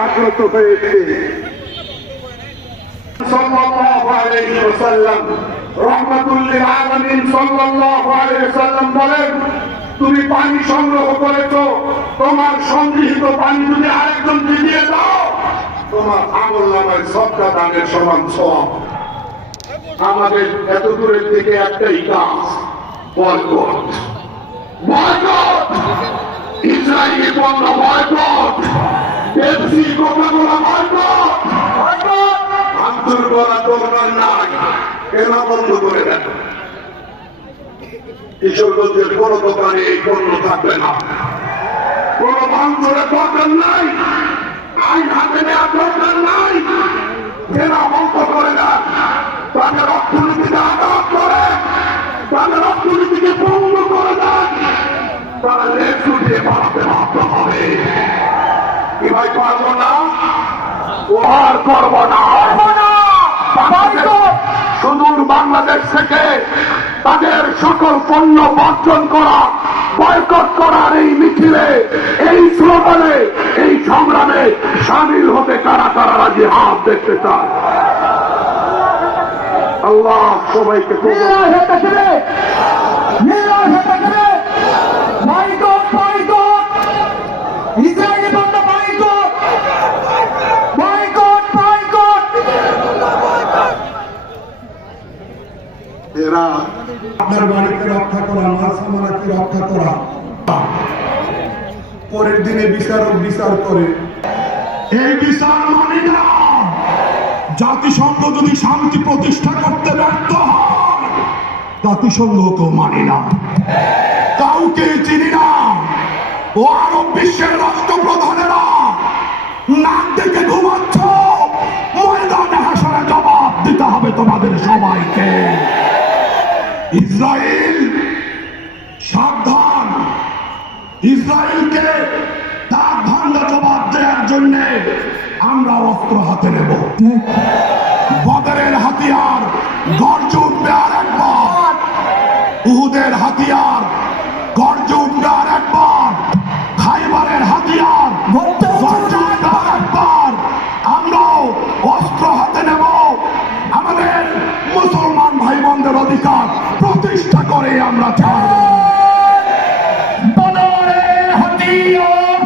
জাগ্রত হয়েছে। তুমি পানি সংগ্রহ করেছ, তোমার সংগৃহীত পানি যদি আরেকজনকে দিয়ে দাও, তোমার আমল নামায় সবটা দানের সমান সব আমাদের এত দূরের থেকে একটাই কাজ, বয়কট। বয়কট! ইসরায়েলি পণ্য boycott! Pepsi Coca Cola boycott বন্ধ আন্তর বলা দরকার নাই কেনা বন্ধ করে দেন। কিশোরগঞ্জের কোন দোকানে এই পণ্য থাকবে না। কোন ভাঙচুরের দরকার নাই। আইন হাতে নেওয়ার দরকার নাই। পারব না ওহার করব না। সুদূর বাংলাদেশ থেকে তাদের সকল পণ্য বর্জন করা বয়কট করার এই মিছিলে এই স্লোগানে এই সংগ্রামে সামিল হতে কারা কারা রাজি? হাত দেখতে চায়। আল্লাহ সবাইকে এরা আপনার বাড়িকে রক্ষা করা, মাছ আমানাকে রক্ষা করা। পরের দিনে বিচারক বিচার করে। এই বিচার মানি না। জাতিসংঘ যদি শান্তি প্রতিষ্ঠা করতে ব্যর্থ হয় জাতিসংঘকেও মানি না। কাউকে চিনি না। ও আরব বিশ্বের রাষ্ট্রপ্রধানেরা নাক দেখে ঘুমাচ্ছ। ময়দানে হাসরে জবাব দিতে হবে তোমাদের সবাইকে। ইসরায়েল সাবধান। ইসরায়েলকে তার ভাঙ্গা জবাব দেওয়ার জন্য আমরা অস্ত্র হাতে নেব। বদরের হাতিয়ার গর্জ উঠবে আর একবার। উহুদের হাতিয়ার গর্জ উঠবে আর একবার। অধিকার প্রতিষ্ঠা করে আমরা চাই। বনরে হাতিয়ার